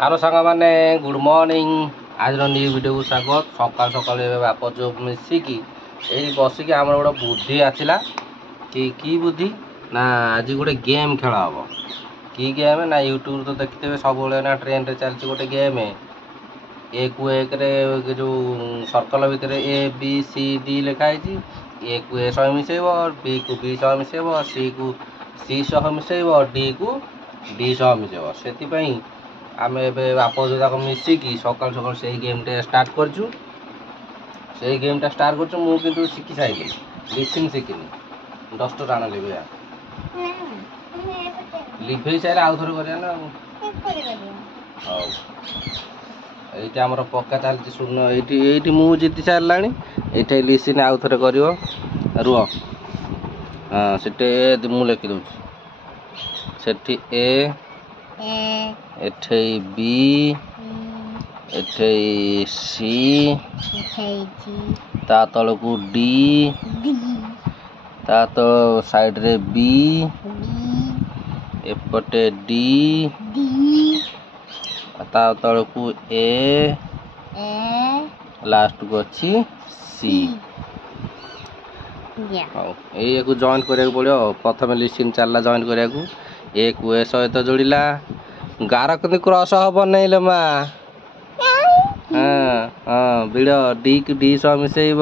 hello सांग मैंने good morning आज न्यू वीडियो को स्वागत सकाल सकाल बाप जो मिसिकी यही बसिकी आम गोटे बुद्धि आसला कि बुद्धि ना आज गोटे गेम खेल हम कि गेम ना यूट्यूब तो देखते सब ना ट्रेन रे चलती गोटे गेम एक को एक जो सर्कल भितर ए बी सी डी लिखाई ए को ए सह मिसेब बी को बी सह मिसेब सी को सी सह मिसेब डी को डी सह मिसेब से आम बाप जो मिसिकी सकाल सकाल से गेमटे स्टार्ट करचु से गेमटा स्टार्ट करचु मु किंतु शिखी साइली लिसिंग शिखिनी 10 टाण लिभे लिभे सारे आउ थोड़े करिया ना हाउ एइटा हमर पक्का चलती सुन एइटी मु जीति सारलानी एइटा लिसिन आउ थोड़े करियो रुह हां सेटे मु लिखि दउची सेठी ए एठे बी एठे सी ता तलकू डी ता तो साइड रे बी एपटे डी ता तलकू ए लास्ट को अच्छी सी ये को जॉइन करिया पड़ो प्रथम लिस्टिन चलला जॉइन करिया एक ए सहित जोड़िला गार कि क्रस हम नहीं लो माँ हाँ हाँ भिड़ डी को डी सह मिसेब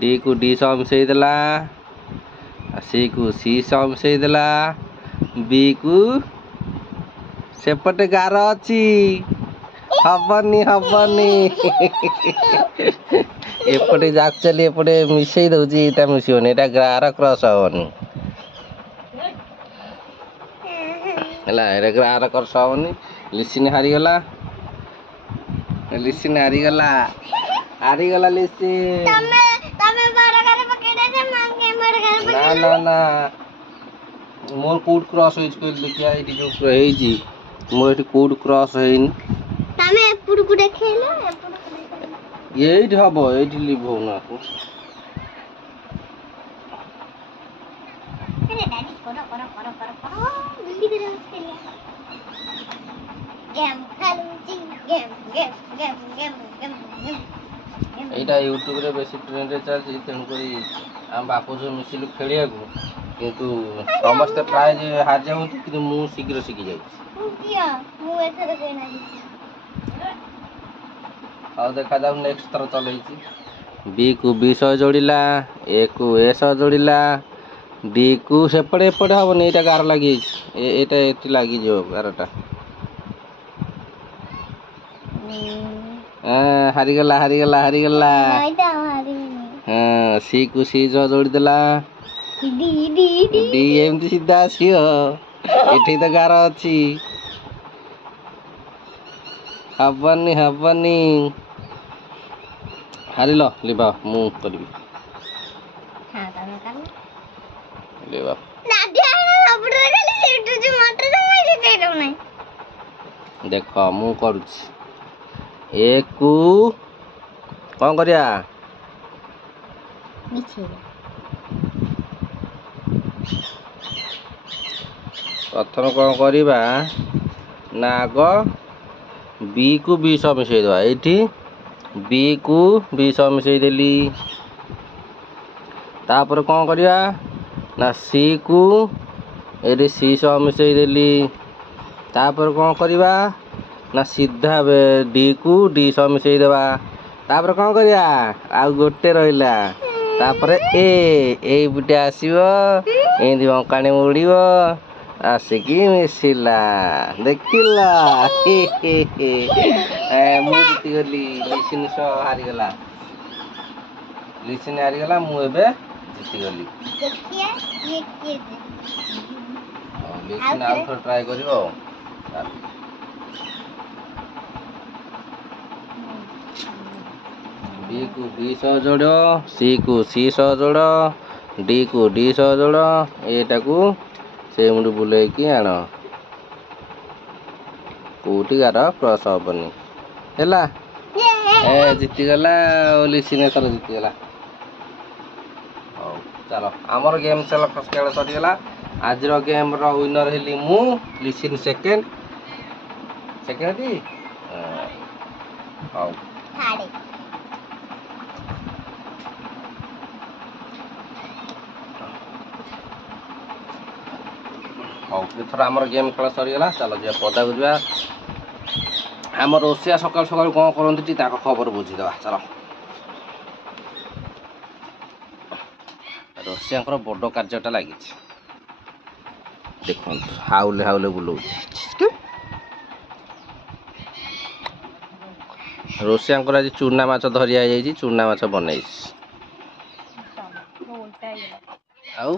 डी को डी सह मिसेदेला सी को सी सह मिसेदेला बी को सेपटे गार अच्छी हबनी हबनी एपटे एक्चुअली एपटे मिसई दउची एटा मिसियोनी एटा गार क्रस हबनी हला एरे गार क्रस हबनी लिसिन हारी गला लिसिन हारी गला लिसिन तमे बड़ गारे पकेडे से मांगे मोर गारे ना ना ना मोर कोड क्रॉस होइछ कोइ देखिया एटी जो हेई जी मोर एटी कोड क्रॉस हेइन तमे पुडकु देखेला एइट हबो एइट लिभो ना को अरे डैडी करो जल्दी करे खेलिया गेम खेलुची गेम एटा यूट्यूब रे बेसी ट्रेंड रे चलछि तेन करी हम बापू जो मिसिलु खेलिया को किंतु समस्त प्राय जे हार जाउ किंतु मु शीघ्र शिखि जाई किया मु एथरे कहना और देखा जाऊ नेक्स्ट तरह चलैछि बी को बी सह जोड़िला ए को ए सह जोड़िला डी को सेपटे एपटे हबनी एटा गार लागि एटा एटी लागि जो गारटा हारी गला नाइटा हारी हां सी को सी जो जोड़ी देला डी एमती सीधा आसियो एठी तो गार अछि हबनी हारी लो लिबा मु करबी हां तमे कर लिबा नाडिया सबरे खाली सेटु जे मटर दमै सेटु नै देखो मु करूछि एक को कौन करिया नीचे प्रथम कौन करिबा ना आगो बी को बी सह मिसई दवा एठी बी को बी सह मिसई देली तापर कौन करिया ना सी को एठी सी सह मिसई देली तापर कौन करिबा ना सीधा डी को डी सह मिसई देबा तापर कौन करिया आ गोटे रहिला तापर ए बुटे आसीबो एंदी अंकाणी उड़ीबो आसिकी मिसिला देखिला मु जीति गली लिसिन सह हारी गला लिसिन हारी गला मु एबे जीति गली देखिए ये के लिसिन आउ थोड़ा ट्राई करिवो बी को बी सह जोड़ो सी को सी सह जोड़ो डी को डी सह जोड़ो एटा को से मुंड बुलाई की आण कोटी गार क्रॉस हबनी हैला ए जीति गला ओली सिने तर जीति गला चलो आमर गेम चल खेल सरी गला आज गेम विनर हेली मु लिसिन सेकेंड सेकेंड दी हाउ थाड़े हाउ एथर हमर गेम खेला सरी गला चलो जे पदा बुझवा हमर रोसिया सकाल सकाल कोन करंती ताको खबर बुझी दवा चलो रोसियाଙ୍କର ବଡ଼ କାର୍ଯ୍ୟଟା ଲାଗିଛି ଦେଖନ୍ତୁ ହାଉଲେ ହାଉଲେ ବୁଲଉଛି ରୋଷିଆଙ୍କର ଆଜି ଚୁନା ମାଛ ଧରି ହେଇଯାଇଛି ଚୁନା ମାଛ ବନେଇଛି ଆଉ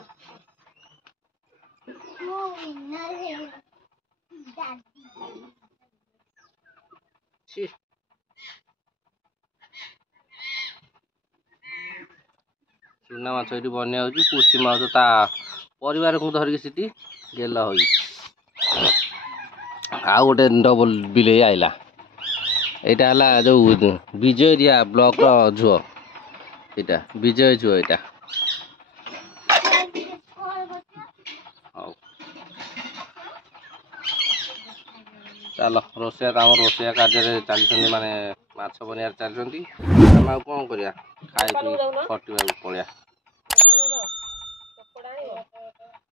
ଚୁନା ମାଛ ଏଠି ବନିଆ ହଉଛି ପୁଷି ମାଛ ତା ପରିବାରକୁ ଧରିକି ସେଠି ଗେଲ ହୋଇ ଆଉ ଗୋଟେ ଡବଲ ବିଲେଇ ଆଇଲା ଏଇଟା ହେଲା ଯୋଉ ବିଜୟରିଆ ବ୍ଲକର ଝୁଅ ଏଇଟା ବିଜୟ ଝୁଅ ଏଇଟା ହଉ ଚାଲ ରୋଷେଇଆ ତ ଆମ ରୋଷେଇଆ କାର୍ଯ୍ୟରେ ଚାଲିଛନ୍ତି ମାନେ ମାଛ ବନିବାରେ ଚାଲିଛନ୍ତି ଆମେ ଆଉ କ'ଣ କରିବା ଖାଇ ପିଇ ଖଟିବାକୁ ପଳେଇବା